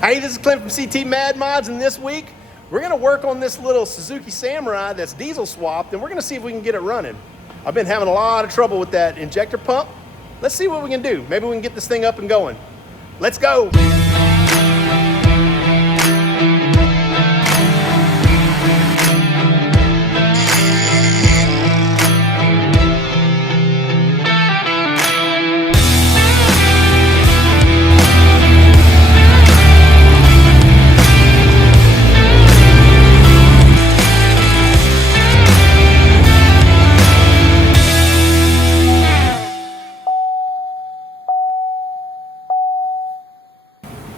Hey, this is Clint from CT Mad Mods, and this week we're gonna work on this little Suzuki Samurai that's diesel swapped, and we're gonna see if we can get it running. I've been having a lot of trouble with that injector pump. Let's see what we can do. Maybe we can get this thing up and going. Let's go.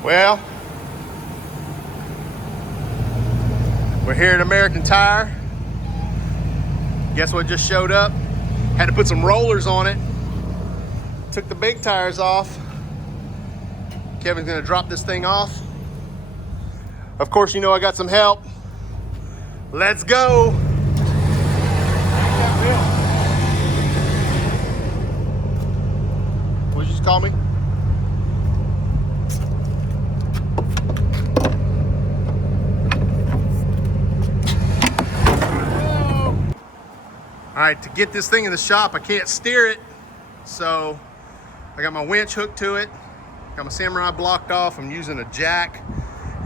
Well, we're here at American Tire. Guess what just showed up? Had to put some rollers on it. Took the big tires off. Kevin's gonna drop this thing off. Of course, you know I got some help. Let's go. What'd you just call me? All right, to get this thing in the shop, I can't steer it. So I got my winch hooked to it. Got my Samurai blocked off. I'm using a jack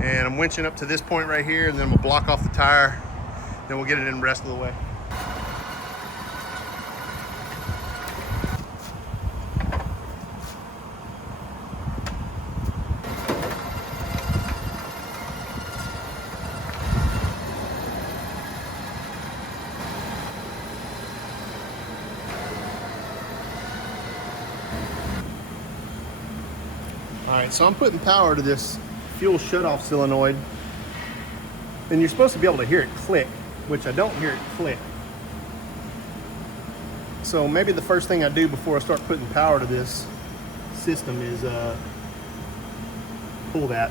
and I'm winching up to this point right here, and then we'll block off the tire. Then we'll get it in the rest of the way. All right, so I'm putting power to this fuel shutoff solenoid, and you're supposed to be able to hear it click, which I don't hear it click. So maybe the first thing I do before I start putting power to this system is pull that.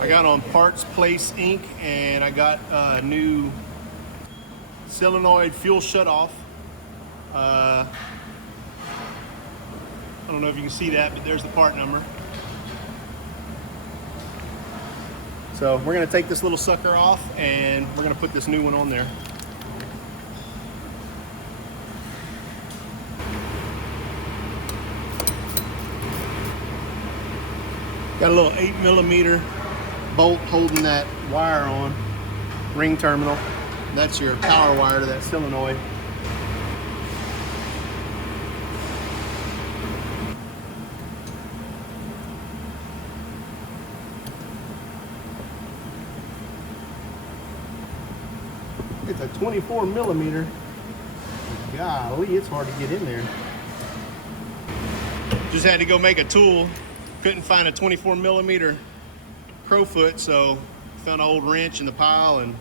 I got on Parts Place Inc. and I got a new solenoid fuel shutoff. I don't know if you can see that, but there's the part number. So we're gonna take this little sucker off and we're gonna put this new one on there. Got a little 8mm bolt holding that wire on, ring terminal. That's your power wire to that solenoid. It's a 24mm. Golly, it's hard to get in there. Just had to go make a tool. Couldn't find a 24mm crowfoot, so found an old wrench in the pile and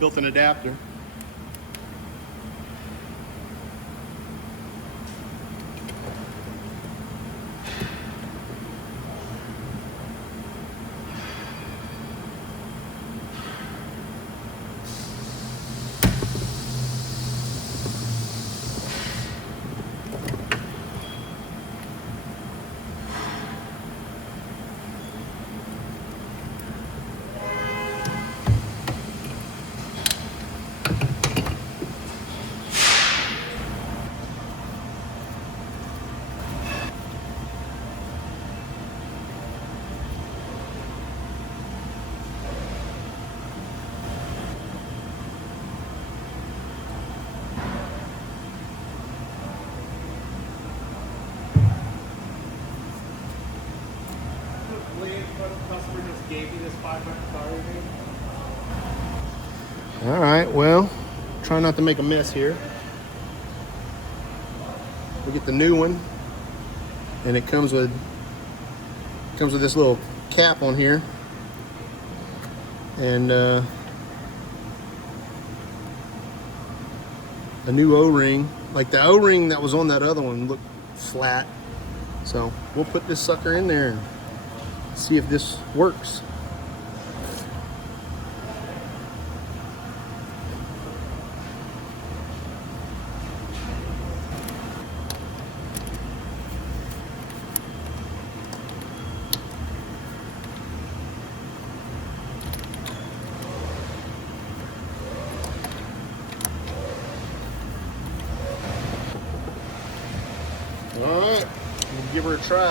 built an adapter. Customer just gave you this 500 sorry. All right, well, try not to make a mess here. We get the new one, and it comes with this little cap on here, and a new O-ring. Like the O-ring that was on that other one looked flat, so we'll put this sucker in there and see if this works. give her a try.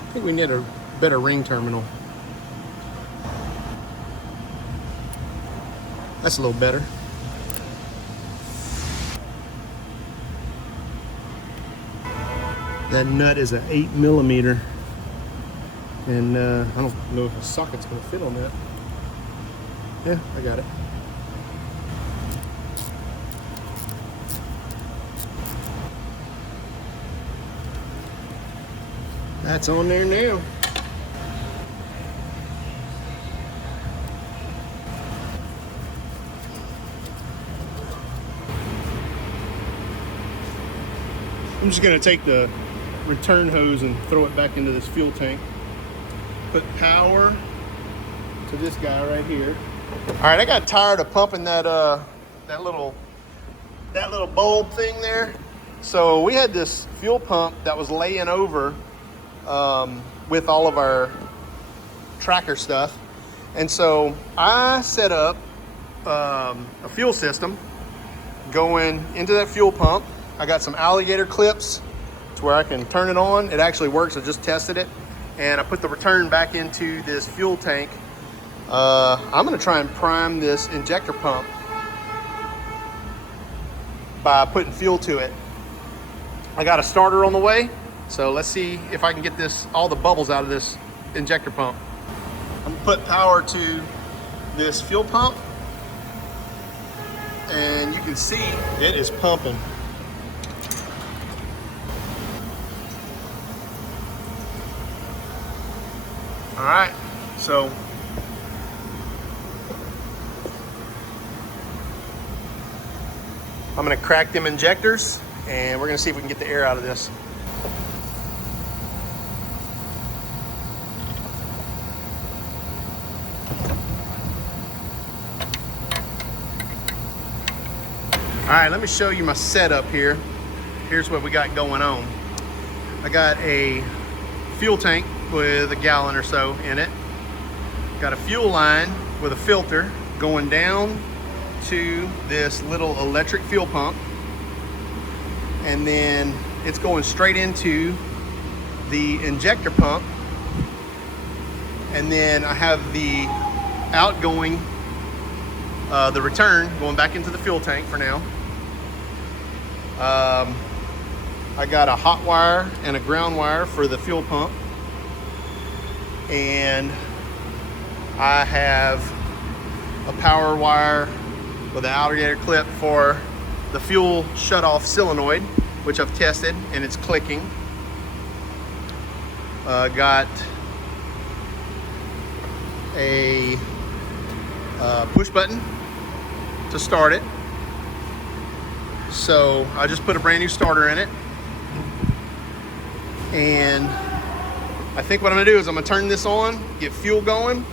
I think we need a better ring terminal. That's a little better. That nut is an 8mm, and I don't know if the socket's gonna fit on that. Yeah, I got it. That's on there now. I'm just gonna take the return hose and throw it back into this fuel tank. Put power to this guy right here. All right, I got tired of pumping that little bulb thing there. So we had this fuel pump that was laying over with all of our tracker stuff. And so I set up a fuel system going into that fuel pump. I got some alligator clips to where I can turn it on. It actually works. I just tested it. And I put the return back into this fuel tank. I'm gonna try and prime this injector pump by putting fuel to it. I got a starter on the way, so let's see if I can get all the bubbles out of this injector pump. I'm gonna put power to this fuel pump, and you can see it is pumping. All right, so I'm gonna crack them injectors, and we're gonna see if we can get the air out of this. All right, let me show you my setup here. Here's what we got going on. I got a fuel tank with a gallon or so in it. Got a fuel line with a filter going down to this little electric fuel pump, and then it's going straight into the injector pump, and then I have the outgoing, the return going back into the fuel tank for now. I got a hot wire and a ground wire for the fuel pump, and I have a power wire with an alligator clip for the fuel shutoff solenoid, which I've tested and it's clicking. Got a push button to start it. So I just put a brand new starter in it. And I think what I'm gonna do is I'm gonna turn this on, get fuel going.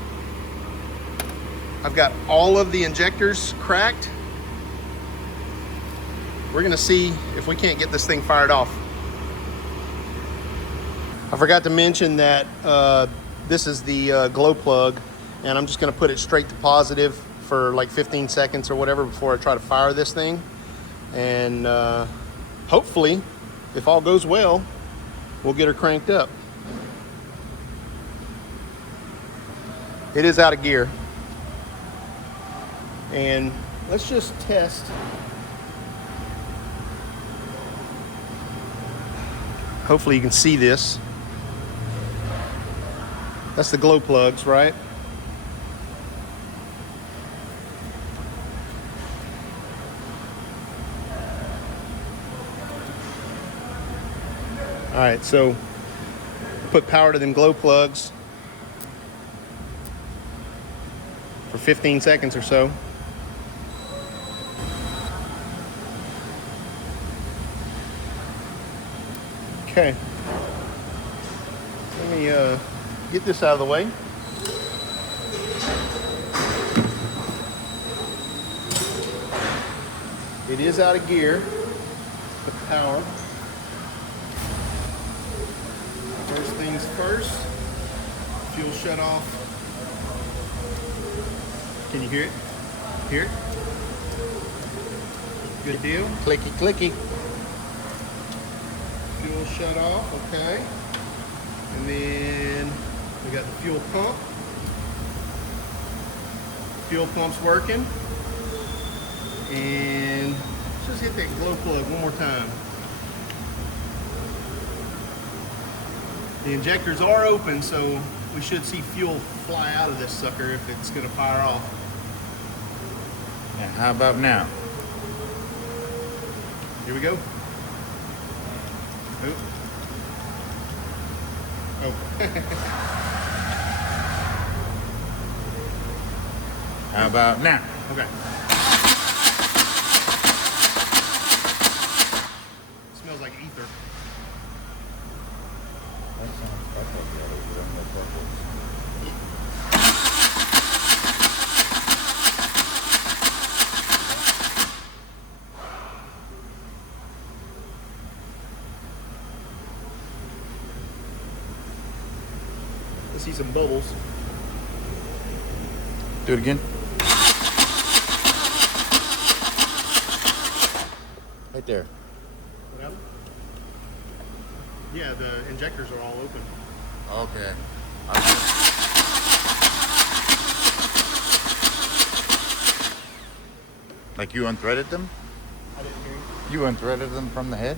I've got all of the injectors cracked. We're gonna see if we can't get this thing fired off. I forgot to mention that this is the glow plug, and I'm just gonna put it straight to positive for like 15 seconds or whatever before I try to fire this thing. And hopefully, if all goes well, we'll get her cranked up. It is out of gear. And let's just test. Hopefully you can see this. That's the glow plugs, right? All right, so put power to them glow plugs for 15 seconds or so. Okay, let me get this out of the way. It is out of gear. Put the power. First things first, fuel shut off. Can you hear it? Here. Good deal. Clicky, clicky. Fuel shut off, okay. And then we got the fuel pump. Fuel pump's working. And let's just hit that glow plug one more time. The injectors are open, so we should see fuel fly out of this sucker if it's gonna fire off. Now, how about now? Here we go. Oh. Oh. How about now? Okay. Smells like ether. That sounds like that over on the bubbles. Let's see some bubbles. Do it again. Right there. What happened? Yeah, the injectors are all open. Okay. Like you unthreaded them? I didn't hear You unthreaded them from the head?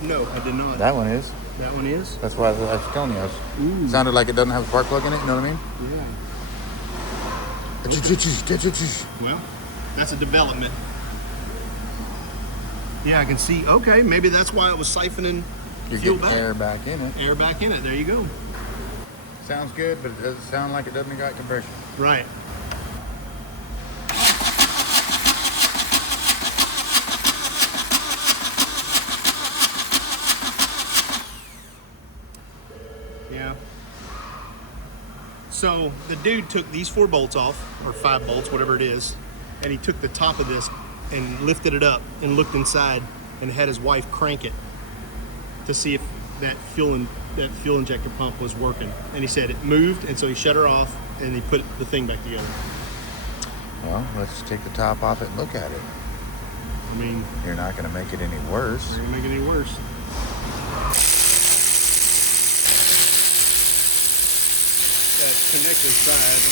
you. No, I did not. That one is. That one is? That's why I was telling you. Ooh. Sounded like it doesn't have a spark plug in it, you know what I mean? Yeah. Well, that's a development. Yeah, I can see. Okay, maybe that's why it was siphoning You're fuel getting back. air back in it. Air back in it. There you go. Sounds good, but it doesn't sound like it doesn't got compression. Right. Yeah. So the dude took these 4 bolts off, or 5 bolts, whatever it is, and he took the top of this and lifted it up and looked inside and had his wife crank it to see if that fuel injector pump was working. And he said it moved, and so he shut her off and he put the thing back together. Well, let's take the top off it and look at it. I mean, You're not going to make it any worse. it's gonna make it any worse. That connector side.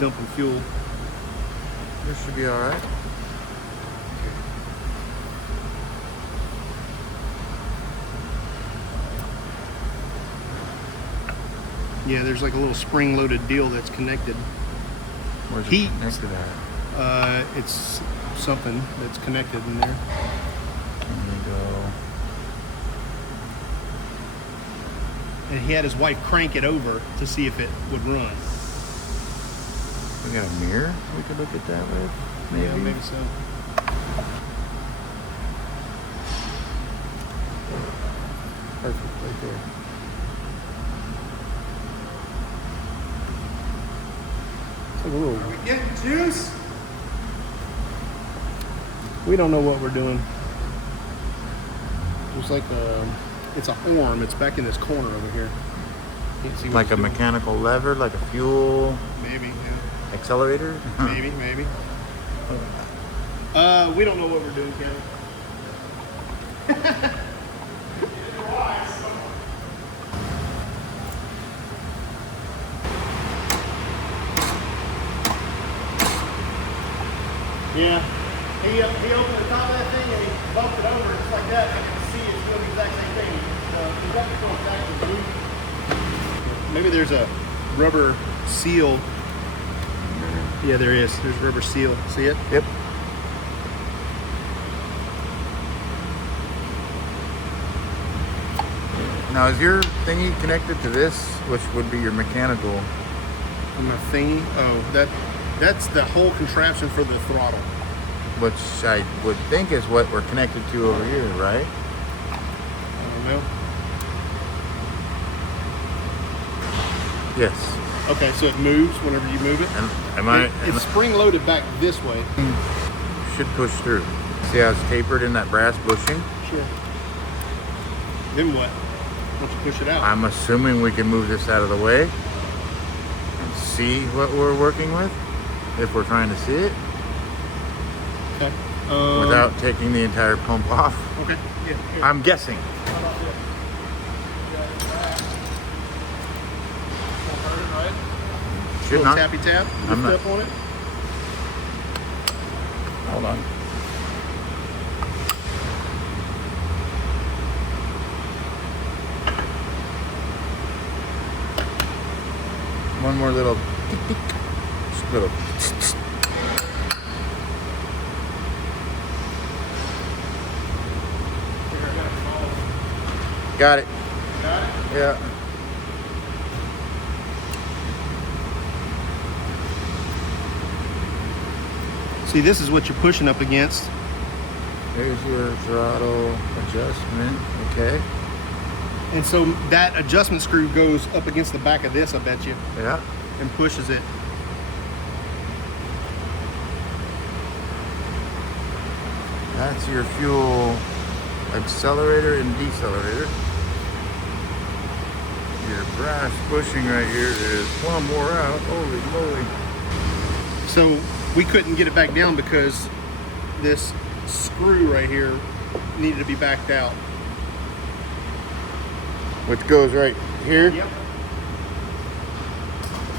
Dumping fuel. This should be all right. Yeah, there's like a little spring-loaded deal that's connected. Where's Heat. it connected at? It's something that's connected in there. There we go. And he had his wife crank it over to see if it would run. We got a mirror we could look at that with? Maybe. Yeah, maybe so. Perfect, right there. Are we getting juice? We don't know what we're doing. There's like it's a arm. It's back in this corner over here. Can't see what Like it's a doing. mechanical lever, like a fuel Maybe, yeah. accelerator? Maybe. We don't know what we're doing, Kevin. Yeah. He opened the top of that thing and he bumped it over just like that. I can see it's doing the exact same thing. The electrical effect is moving. Maybe there's a rubber seal. Yeah, there is. There's a rubber seal. See it? Yep. Now, is your thingy connected to this, which would be your mechanical? On my thingy? Oh, that's the whole contraption for the throttle. Which I would think is what we're connected to over here, right? I don't know. Yes. Okay, so it moves whenever you move it. And It's spring loaded back this way. should push through. See how it's tapered in that brass bushing? Sure. Then what? Once you push it out. I'm assuming we can move this out of the way. see what we're working with if we're trying to see it Okay. without taking the entire pump off? Okay. Yeah. Here. I'm guessing. How about this? You got it back. Won't hurt it, right? Should Little not. tappy tap. I'm Lift not- up on it. Hold on. One more little tick, tick. Just little. Got it. Got it? Yeah. See, this is what you're pushing up against. Here's your throttle adjustment. Okay. And so that adjustment screw goes up against the back of this, I bet you, Yeah. and pushes it. That's your fuel accelerator and decelerator. Your brass bushing right here is plumb wore out. Holy moly. So we couldn't get it back down because this screw right here needed to be backed out. Which goes right here. Yep.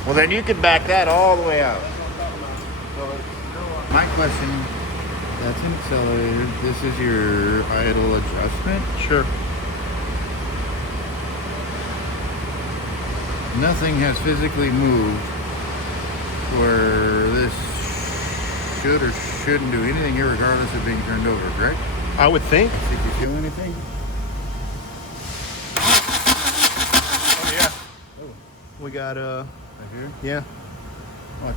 Well, then you could back that all the way out. My question, that's an accelerator. This is your idle adjustment. Sure. Nothing has physically moved where this should or shouldn't do anything here regardless of being turned over, correct? I would think. Think you feel anything? Oh yeah. We got Right here? yeah. Watch.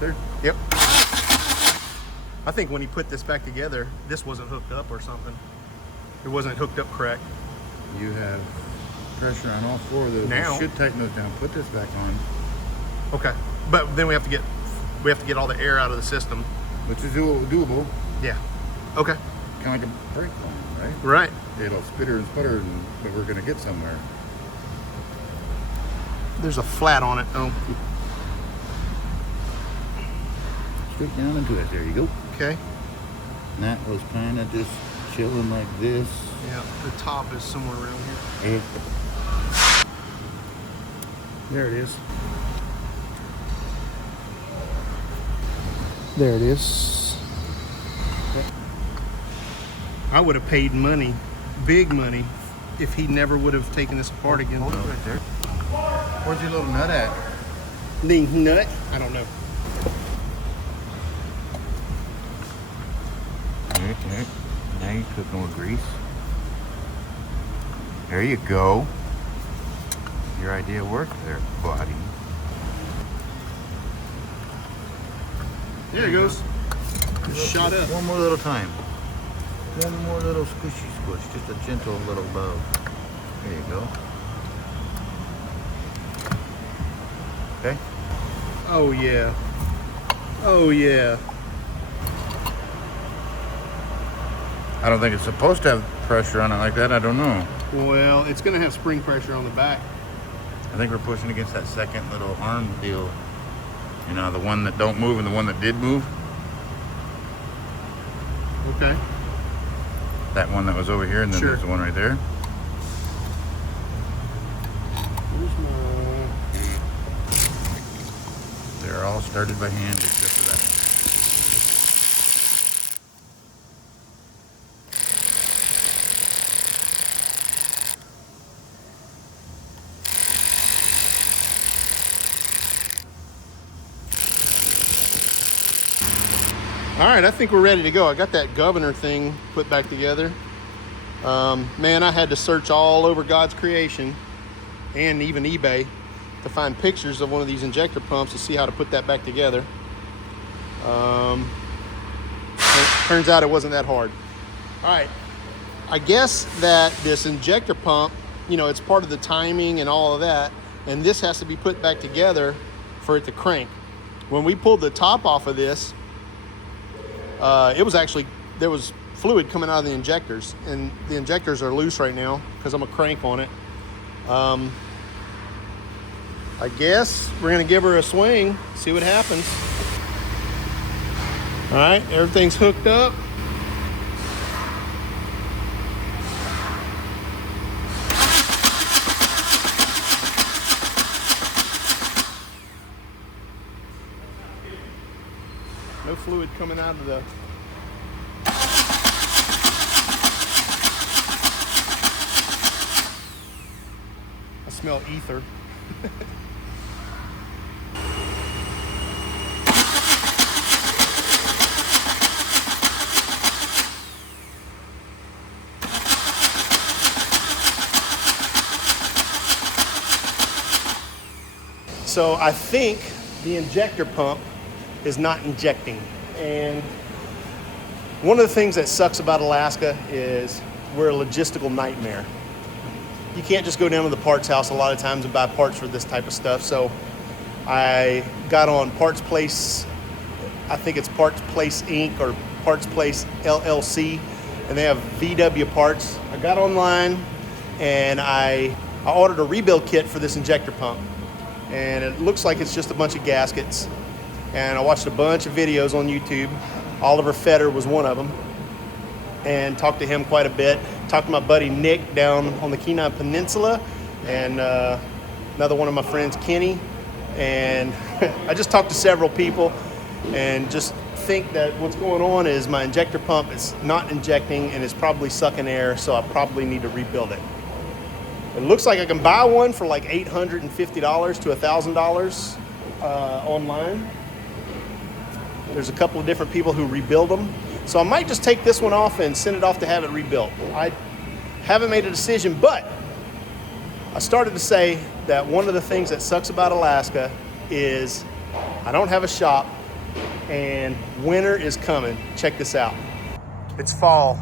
There. Yep. I think when he put this back together, this wasn't hooked up or something. It wasn't hooked up correct. You have pressure on all four of those. Now. You should tighten those down. Put this back on, Okay. But then we have to get all the air out of the system. which is doable. Yeah. Okay. Kind of like a brake line, right? Right. It'll spitter and sputter, but we're going to get somewhere. There's a flat on it. Oh. Straight down into it. There you go. Okay. And that was kind of just chilling like this. Yeah. The top is somewhere around here. There it is. There it is. I would have paid money, big money, if he never would have taken this apart again. Hold it right there. Where's your little nut at? The nut? I don't know. Okay. Now you're cooking with grease. There you go. Your idea worked there, buddy. There it goes. Just shot up. One more little time. One more little squishy squish. Just a gentle little love. There you go. Okay. Oh yeah. Oh yeah. I don't think it's supposed to have pressure on it like that. I don't know. Well, it's gonna have spring pressure on the back. I think we're pushing against that second little arm deal. You know, the one that don't move and the one that did move. Okay. That one that was over here, and then Sure. there's the one right there. Where's my... They're all started by hand except for that one. All right, I think we're ready to go. I got that governor thing put back together. Man, I had to search all over God's creation and even eBay to find pictures of one of these injector pumps to see how to put that back together. Turns out it wasn't that hard. All right, I guess that this injector pump, you know, it's part of the timing and all of that, and this has to be put back together for it to crank. When we pulled the top off of this, it was actually, there was fluid coming out of the injectors, and the injectors are loose right now because I'm a crank on it. I guess we're gonna give her a swing, see what happens. All right, everything's hooked up. No fluid coming out of the... I smell ether. So I think the injector pump is not injecting. And one of the things that sucks about Alaska is we're a logistical nightmare. You can't just go down to the parts house a lot of times and buy parts for this type of stuff. So I got on Parts Place, I think it's Parts Place Inc. or Parts Place LLC, and they have VW parts. I got online and I ordered a rebuild kit for this injector pump. And it looks like it's just a bunch of gaskets. And I watched a bunch of videos on YouTube. Oliver Fetter was one of them. And talked to him quite a bit. Talked to my buddy Nick down on the Kenai Peninsula. And another one of my friends, Kenny. And I just talked to several people and just think that what's going on is my injector pump is not injecting and is probably sucking air, so I probably need to rebuild it. It looks like I can buy one for like $850 to $1,000 online. There's a couple of different people who rebuild them. So I might just take this one off and send it off to have it rebuilt. I haven't made a decision, but I started to say that one of the things that sucks about Alaska is I don't have a shop and winter is coming. Check this out. It's fall.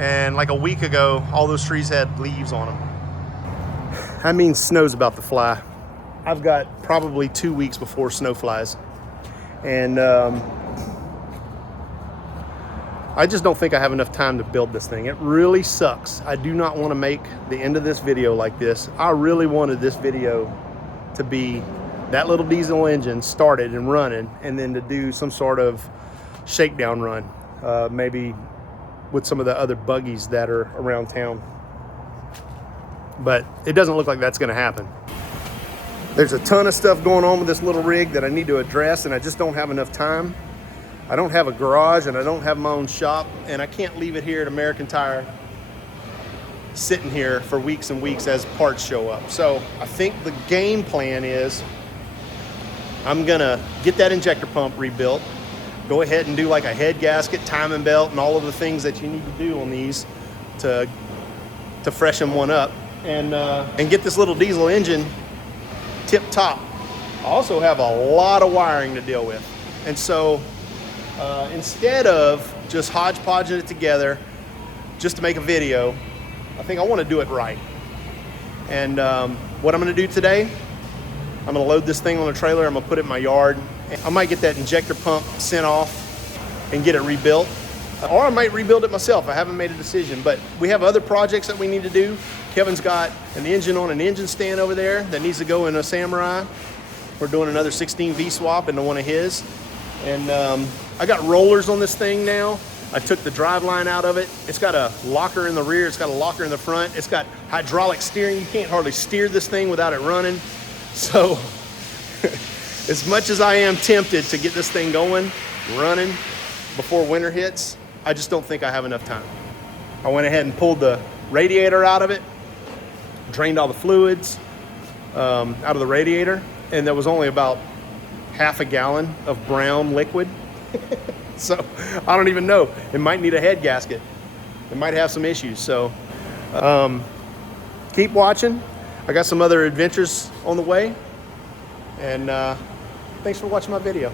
And like a week ago, all those trees had leaves on them. That means snow's about to fly. I've got probably 2 weeks before snow flies. And I just don't think I have enough time to build this thing. It really sucks. I do not want to make the end of this video like this. I really wanted this video to be that little diesel engine started and running, and then to do some sort of shakedown run, maybe with some of the other buggies that are around town. But it doesn't look like that's gonna happen. There's a ton of stuff going on with this little rig that I need to address, and I just don't have enough time. I don't have a garage and I don't have my own shop, and I can't leave it here at American Tire sitting here for weeks and weeks as parts show up. So I think the game plan is I'm gonna get that injector pump rebuilt, go ahead and do like a head gasket, timing belt, and all of the things that you need to do on these to freshen one up, and get this little diesel engine tip top. I also have a lot of wiring to deal with, and so instead of just hodgepodging it together just to make a video, I think I want to do it right. And what I'm going to do today, I'm going to load this thing on a trailer. I'm going to put it in my yard. I might get that injector pump sent off and get it rebuilt, or I might rebuild it myself. I haven't made a decision, but we have other projects that we need to do. Kevin's got an engine on an engine stand over there that needs to go in a Samurai. We're doing another 16 V swap into one of his. And I got rollers on this thing now. I took the drive line out of it. It's got a locker in the rear. It's got a locker in the front. It's got hydraulic steering. You can't hardly steer this thing without it running. So as much as I am tempted to get this thing going, running before winter hits, I just don't think I have enough time. I went ahead and pulled the radiator out of it, drained all the fluids out of the radiator, and there was only about half a gallon of brown liquid. So I don't even know. It might need a head gasket. It might have some issues. So keep watching. I got some other adventures on the way. And thanks for watching my video.